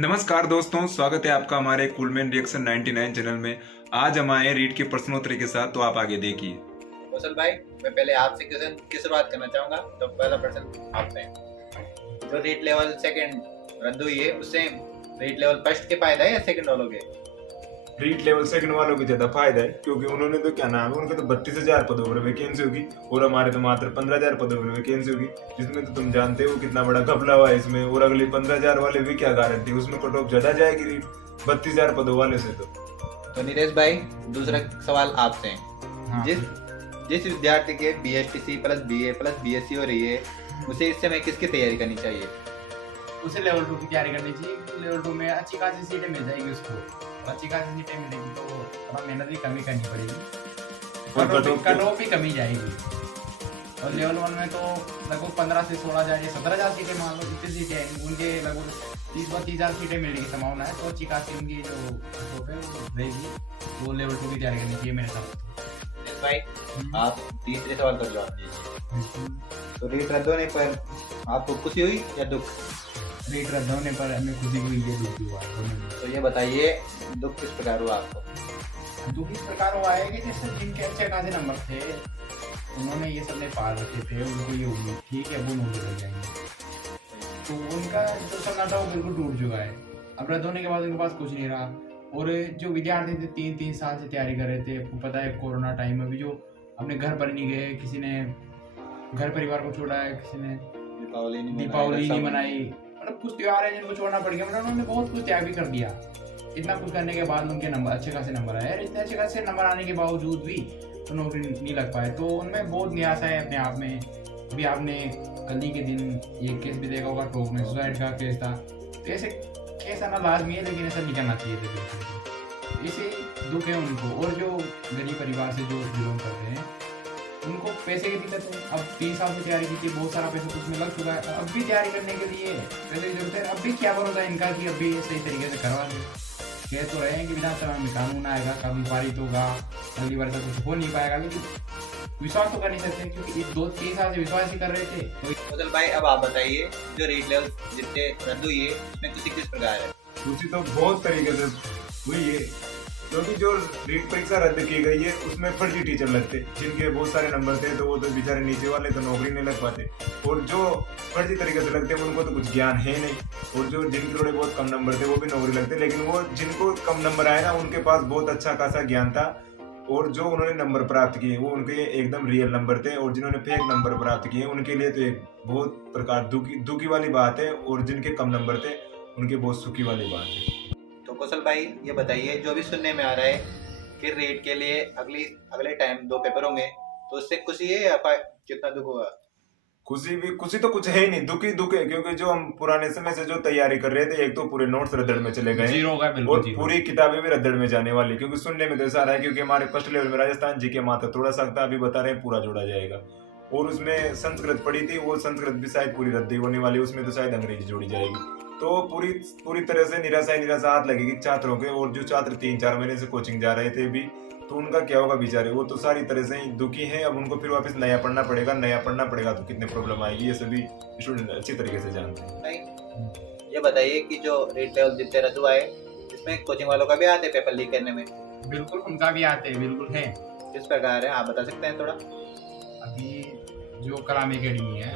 नमस्कार दोस्तों, स्वागत है आपका हमारे कूलमैन रिएक्शन 99 चैनल में। आज हम आए रीड के प्रश्नोत्तरी के साथ, तो आप आगे देखिए। कौशल भाई, मैं पहले आपसे क्वेश्चन की शुरुआत करना चाहूंगा। तो पहला प्रश्न आपसे, जो रीड लेवल सेकंड रद्द हुई है उससे रीड लेवल फर्स्ट के फायदा है या सेकंड वालों के? रीड लेवल सेकंड वालों को ज्यादा फायदा है, क्योंकि उन्होंने तो क्या नाम है, उनके तो 32,000 पदों पर वैकेंसी होगी और हमारे तो मात्र 15,000 पदों पर वैकेंसी होगी, जिसमें तो तुम जानते हो कितना बड़ा घपला हुआ है इसमें। और अगले 15,000 वाले भी क्या गारंटी, उसमें कट ऑफ ज्यादा जाएगी रीड 32,000 पदों वाले से। तो नीरज भाई, दूसरा सवाल आपसे। हाँ। जिस विद्यार्थी के BSTC plus BA plus BSc हो रही है, उसे इस समय किसकी तैयारी करनी चाहिए? उसे लेवल 2 की तैयारी करनी चाहिए, क्योंकि लेवल 2 में अच्छी खासी सीटें मिल जाएगी उसको। अच्छी खासी सीटें मिलेगी तो थोड़ा मेहनत भी कमी करनी पड़ेगी, कट ऑफ भी कमी जाएगी। और लेवल 1 में तो लगभग 15 से 16,000 या 17,000 सीटें, मान लो कितनी सीटें हैं उनके, लगभग 30,000 सीटें मिलने की संभावना है। तो अच्छी खासी उनकी जो स्कोप है वो रहेगी, वो लेवल 2 की तैयारी करनी चाहिए मेरे हिसाब से। भाई, आप तीसरे सवाल का जवाब दीजिए। तो रीट रद्द होने पर आपको खुशी हुई या दुख? रीट रद्द होने पर हमें खुशी हुई है, दुख हुआ। तो ये बताइए, दुख किस प्रकार हुआ आपको? दुख इस प्रकार हुआ है कि जैसे जिनके अच्छे खासे नंबर थे, उन्होंने ये सब पार रखे थे, उनको ये उम्मीद थी कि अब वो नौकरी लग जाएंगे, तो उनका जो सपना था वो बिल्कुल टूट चुका है। अब रद्द होने के बाद उनके पास कुछ नहीं रहा। और जो विद्यार्थी थे 3-3 साल से तैयारी कर रहे थे, आपको पता है कोरोना टाइम में भी जो अपने घर पर नहीं गए, किसी ने घर परिवार को छोड़ा है, किसी ने दीपावली नहीं मनाई, मतलब कुछ त्योहार है जिनको छोड़ना पड़ गया। मतलब उन्होंने बहुत कुछ त्याग भी कर दिया। इतना कुछ करने के बाद उनके नंबर अच्छे खासे नंबर आए, इतने अच्छे खासे नंबर आने के बावजूद भी तो नौकरी नहीं लग पाए, तो उनमें बहुत निराशा है अपने आप में। अभी आपने कल ही के दिन एक केस भी देखा होगा, टोक में सुसाइड का केस था। तो ऐसे केस आना लाजमी है, लेकिन ऐसा नहीं करना चाहिए थे। इसे दुख है उनको। और जो गरीब परिवार से जो बिलोंग करते हैं, उनको पैसे की दिक्कत है। अब 3 साल से तैयारी की थी, बहुत सारा पैसा तो उसमें लग चुका है, अब भी तैयारी करने के लिए पैसे की जरूरत है। अब भी क्या भरोसा इनका कि अभी सही तरीके से करवा लें। कह तो रहे हैं कि विधानसभा में कानून आएगा, कानून पारित होगा, अगली बार तक कुछ हो नहीं पाएगा, लेकिन विश्वास तो कर नहीं सकते, क्योंकि 2-3 साल से विश्वास ही कर रहे थे। कौशल भाई, अब आप बताइए, जो रीट लेवल जितने रद्द हुई है उसमें खुशी किस प्रकार है? खुशी तो बहुत तरीके से हुई है, क्योंकि जो रीट परीक्षा रद्द की गई है उसमें फर्जी टीचर लगते, जिनके बहुत सारे नंबर थे, तो वो तो बेचारे नीचे वाले तो नौकरी नहीं लग पाते। और जो फर्जी तरीके से लगते हैं उनको तो कुछ ज्ञान है नहीं, और जो जिनके थोड़े बहुत कम नंबर थे वो भी नौकरी लगते। लेकिन वो जिनको कम नंबर आए ना, उनके पास बहुत अच्छा खासा ज्ञान था, और जो उन्होंने नंबर प्राप्त किए वो उनके एकदम रियल नंबर थे। और जिन्होंने फेक नंबर प्राप्त किए उनके लिए तो एक बहुत प्रकार दुखी वाली बात है, और जिनके कम नंबर थे उनके बहुत सुखी वाली बात है। तो कौशल भाई, ये बताइए, जो भी सुनने में आ रहा है कि रीट के लिए अगले टाइम 2 पेपर होंगे, तो उससे खुशी है या कितना दुख होगा? खुशी तो कुछ है ही नहीं, दुख है, क्योंकि जो हम पुराने समय से जो तैयारी कर रहे थे, एक तो पूरे नोट्स रद्द में चले गए और पूरी किताबें भी रद्द में जाने वाली, क्योंकि सुनने में तो ऐसा रहा है, क्योंकि हमारे फर्स्ट लेवल में राजस्थान जी के मात्र थोड़ा सा था, अभी बता रहे हैं पूरा जोड़ा जाएगा। और उसमें संस्कृत पढ़ी थी, वो संस्कृत भी शायद पूरी रद्द होने वाली, उसमें तो शायद अंग्रेजी जोड़ी जाएगी। तो पूरी तरह से निराशा हाथ लगेगी छात्रों के। और जो छात्र 3-4 महीने से कोचिंग जा रहे थे भी, तो उनका क्या होगा बेचारे, वो तो सारी तरह से ही दुखी हैं। अब उनको फिर वापस नया पढ़ना पड़ेगा, तो कितने प्रॉब्लम आएगी, ये सभी स्टूडेंट अच्छी तरीके से जानते हैं। ये बताइए कि जो रीट लेवल जितने रद्द हुआ है, इसमें कोचिंग वालों का भी आते हैं पेपर लीक करने में? बिल्कुल, उनका भी आते हैं, बिल्कुल है। किस प्रकार है, आप बता सकते हैं थोड़ा? अभी जो कलाम एकेडमी है,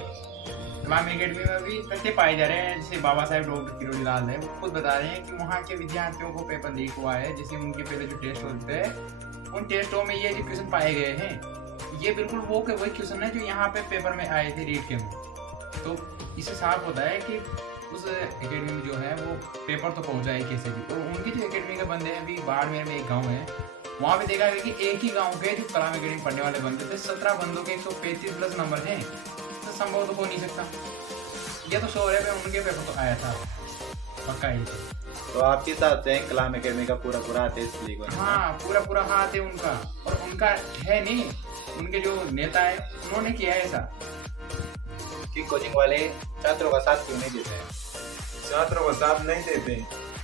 कलाम एकेडमी में भी तथ्य पाए जा रहे हैं। जैसे बाबा साहेब डॉक्टर किरोड़ी लाल है, वो खुद बता रहे हैं कि वहाँ के विद्यार्थियों को पेपर लीक हुआ है। जैसे उनके पहले जो टेस्ट होते हैं, उन टेस्टों में ये जो क्वेश्चन पाए गए हैं, ये बिल्कुल वही क्वेश्चन है जो यहाँ पे पेपर में आए थे रीट के में। तो इससे साफ होता है कि उस एकेडमी में जो है वो पेपर तो पहुँचा है कैसे भी। और उनकी जो एकेडमी के बंदे हैं, अभी बाड़मेर में एक गाँव है, वहाँ पे देखा गया कि एक ही गाँव के जो कलाम एकेडमी पढ़ने वाले बंदे थे, 17 बंदों के 135 प्लस नंबर हैं। तो संभव तो हो नहीं सकता, ये तो शोर है, उनके पेपर तो आया था पक्का ही। तो आपके हिसाब से कलाम एकेडमी का पूरा हाथ है इसलिए? हाँ, पूरा हाथ है उनका। और उनका है नहीं, उनके जो नेता है उन्होंने किया है ऐसा। कि कोचिंग वाले छात्रों का साथ क्यों नहीं देते हैं? छात्रों का साथ नहीं देते,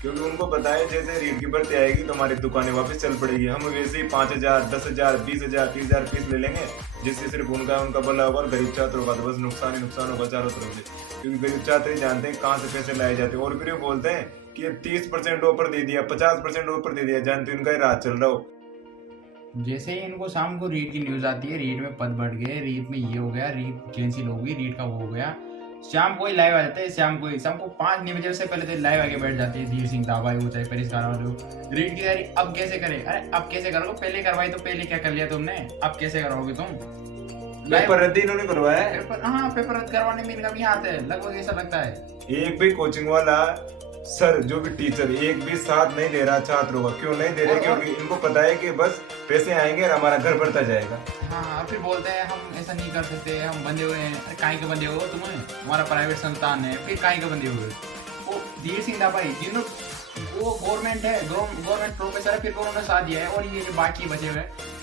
क्योंकि उनको बताया जैसे रीट की भर्ती आएगी तो हमारी दुकानें वापस चल पड़ेगी, हम वैसे ही 5,000, 10,000, 20,000, 30,000 फीस ले लेंगे, जिससे सिर्फ उनका भला होगा, और गरीब छात्रों का तो बस नुकसान ही नुकसान होगा चारों तरफ से। क्योंकि गरीब छात्र ही जानते हैं कहाँ से पैसे लाए जाते हैं। और फिर वो बोलते हैं कि 30% ऑफर दे दिया, 50% ऑफर दे दिया, जानते इनका ही राज चल रहा हो। जैसे ही इनको शाम को रीट की न्यूज आती है, रीट में पद बढ़ गए, रीट में ये हो गया, रीट कैंसिल हो गई, रीट का वो हो गया, शाम को ही लाइव आ जाते हैं। शाम को 5 बजे से पहले तो लाइव आके बैठ जाते हैं। धीर सिंह दावा हो चाहे परेश खान हो, रीट की तैयारी अब कैसे करे? अरे अब कैसे करोगे? पहले करवाई तो पहले क्या कर लिया तुमने, अब कैसे करोगे तुम? पेपर रद्द इन्होंने करवाया है। पेपर रद्द करवाने में इनका भी हाथ है, लगभग ऐसा लगता है। एक भी कोचिंग वाला सर, जो भी टीचर, एक भी साथ नहीं दे रहा छात्रों का। क्यों नहीं दे रहे? क्योंकि इनको पता है कि बस पैसे आएंगे और हमारा घर बढ़ता जाएगा। हाँ, फिर बोलते हैं हम ऐसा नहीं कर सकते, हम बंधे हुए हैं। अरे काहे के बंधे हो तुम्हें? हमारा प्राइवेट संस्थान है, फिर काहे के बंधे हुए? वो धीर सिंह भाई जिन्हों वो गवर्नमेंट है, गवर्नमेंट प्रोफेसर है, फिर उन्होंने साथ दिया है। और ये जो बाकी बचे हुए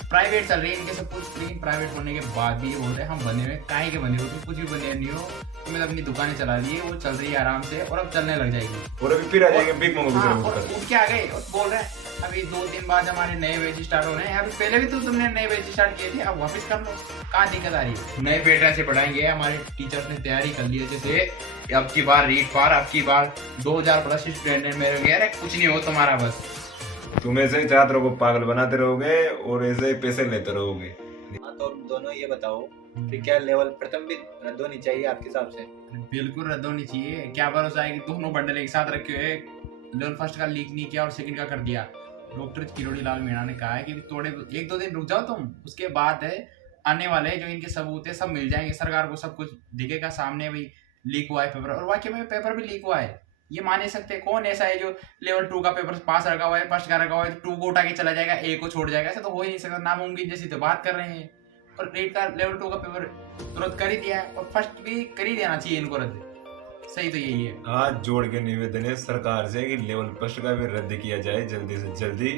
प्राइवेट चल रही है इनके सब कुछ, लेकिन प्राइवेट होने के बाद भी ये बोलते हैं हम बंधे हुए। काहे के बंधे हो? तुम कुछ भी बंधे नहीं हो, तुम्हें अपनी दुकानें चला ली है, वो चल रही है आराम से, और अब चलने लग जाएगी। और अभी फिर आ जाएंगे बिग मामा की हाँ, तरफ। और उठ के आ गए और बोल रहे हैं अभी 2 दिन बाद हमारे नए बैच स्टार्ट हो रहे हैं। अभी पहले भी तो तुमने नए बैच स्टार्ट किए थे, अब वापस कर लो। कहाँ दिक्कत आ रही है? नए पैटर्न से पढ़ाएंगे। हमारे टीचर्स ने तैयारी कर ली है, जैसे अब की बार रीड पार, अब की बार 2000 प्लस स्टूडेंट मेरे गया। अरे कुछ नहीं हो तुम्हारा, बस तुम ऐसे ही छात्रों को पागल बनाते रहोगे और ऐसे ही पैसे लेते रहोगे। हाँ, तो दोनों ये बताओ कि क्या लेवल प्रथम भी रद्द होनी चाहिए आपके हिसाब से? बिल्कुल रद्द होनी चाहिए। क्या भरोसा है कि दोनों बंडल एक साथ रखे हुए, लेवल फर्स्ट का लीक नहीं किया और सेकंड का कर दिया। डॉक्टर किरोड़ी लाल मीणा ने कहा है कि थोड़े 1-2 दिन रुक जाओ तुम, उसके बाद है आने वाले जो इनके सबूत है सब मिल जाएंगे, सरकार को सब कुछ दिखेगा सामने, भाई लीक हुआ है पेपर। और वाकई में पेपर भी लीक हुआ है, ये माने सकते हैं। कौन ऐसा है जो लेवल 2 का पेपर पास रखा हुआ है, फर्स्ट का रखा हुआ है, 2 को उठा के चला जाएगा, ए को छोड़ जाएगा? ऐसा तो हो ही नहीं सकता, नामुमकिन जैसी तो बात कर रहे हैं। और रीट का लेवल 2 का पेपर तुरंत कर ही दिया है, और फर्स्ट भी कर ही देना चाहिए इनको रद्द। सही तो यही है। हाथ जोड़ के निवेदन है सरकार से कि लेवल फर्स्ट का भी रद्द किया जाए जल्दी से जल्दी।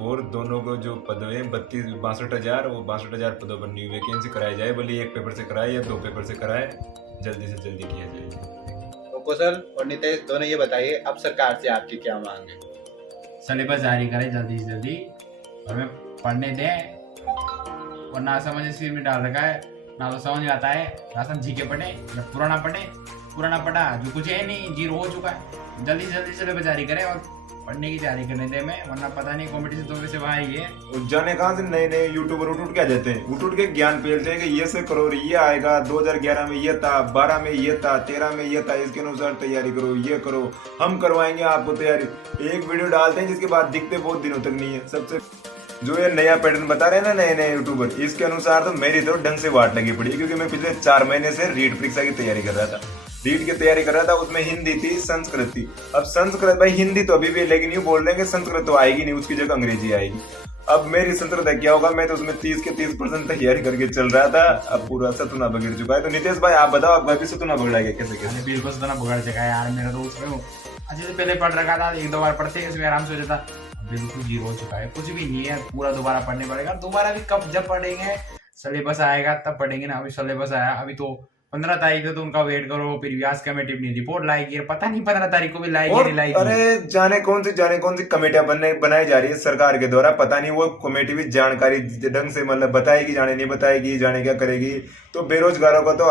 और दोनों को जो पद है 62,000 वो 62,000 पदों पर न्यू वैकेंसी कराई जाए, भले 1 पेपर से कराए या 2 पेपर से कराए, जल्दी से जल्दी किया जाए। तो कौशल और नितेश दोनों ये बताइए, अब सरकार से आपकी क्या मांग है? सिलेबस जारी करें जल्दी से जल्दी, हमें पढ़ने दें। और ना समझ इसी में डाल रखा है, ना तो समझ आता है, ना समझ के पढ़े या पुराना पढ़े। पुराना पढ़ा जो कुछ है नहीं, जीरो हो चुका है। जल्दी से जल्दी सिलेबस जारी करें और पढ़ने की तैयारी करने दें में, वरना पता नहीं कंपटीशन तो वैसे वहाँ ही है। और जाने कहाँ से नए नए यूट्यूबर उठ के आ जाते हैं, उठ के ज्ञान फैलते हैं कि ये से करो, ये आएगा, 2011 में ये था, 12 में ये था, 13 में ये था, इसके अनुसार तैयारी करो, ये करो, हम करवाएंगे आपको तैयारी। एक वीडियो डालते हैं जिसके बाद दिखते बहुत दिनों तक नहीं है। सबसे जो ये नया पैटर्न बता रहे हैं ना नए नए यूट्यूबर, इसके अनुसार तो मेरी तो ढंग से वाट लगी पड़ी, क्योंकि मैं पिछले 4 महीने से रीट परीक्षा की तैयारी कर रहा था। रीट की तैयारी कर रहा था, उसमें हिंदी थी, संस्कृत थी। अब संस्कृत, भाई हिंदी तो अभी भी, लेकिन यूँ बोल रहे हैं कि संस्कृत तो आएगी नहीं, उसकी जगह अंग्रेजी आएगी। अब मेरी संस्कृत क्या होगा? मैं तो उसमें 30 के 30% तैयारी करके चल रहा था, अब पूरा सतुना बगड़ चुका है। तो नितेश भाई आप बताओ, आपका भी सतुना बगड़ा गया कैसे कैसे? बिल्कुल सतना बगड़ चुका है यार मेरा, तो उसमें अच्छे से पहले पढ़ रखा था, 1-2 बार पढ़ते इसमें आराम से हो जाता। बिल्कुल जीरो हो चुका है, कुछ भी नहीं है, पूरा दोबारा पढ़ने पड़ेगा। दोबारा भी कब, जब पढ़ेंगे, सिलेबस आएगा तब पढ़ेंगे ना। अभी सिलेबस आया, अभी तो 15 तारीख है, तो उनका वेट करो। फिर व्यास कमेटी अपनी रिपोर्ट लाएगी, पता नहीं 15 तारीख को भी लाएगी नहीं लाएगी। अरे जाने कौन सी कमेटियां बनाई जा रही है सरकार के द्वारा, पता नहीं वो कमेटी भी जानकारी ढंग से मतलब बताएगी, जाने नहीं बताएगी, जाने क्या करेगी। तो बेरोजगारों को तो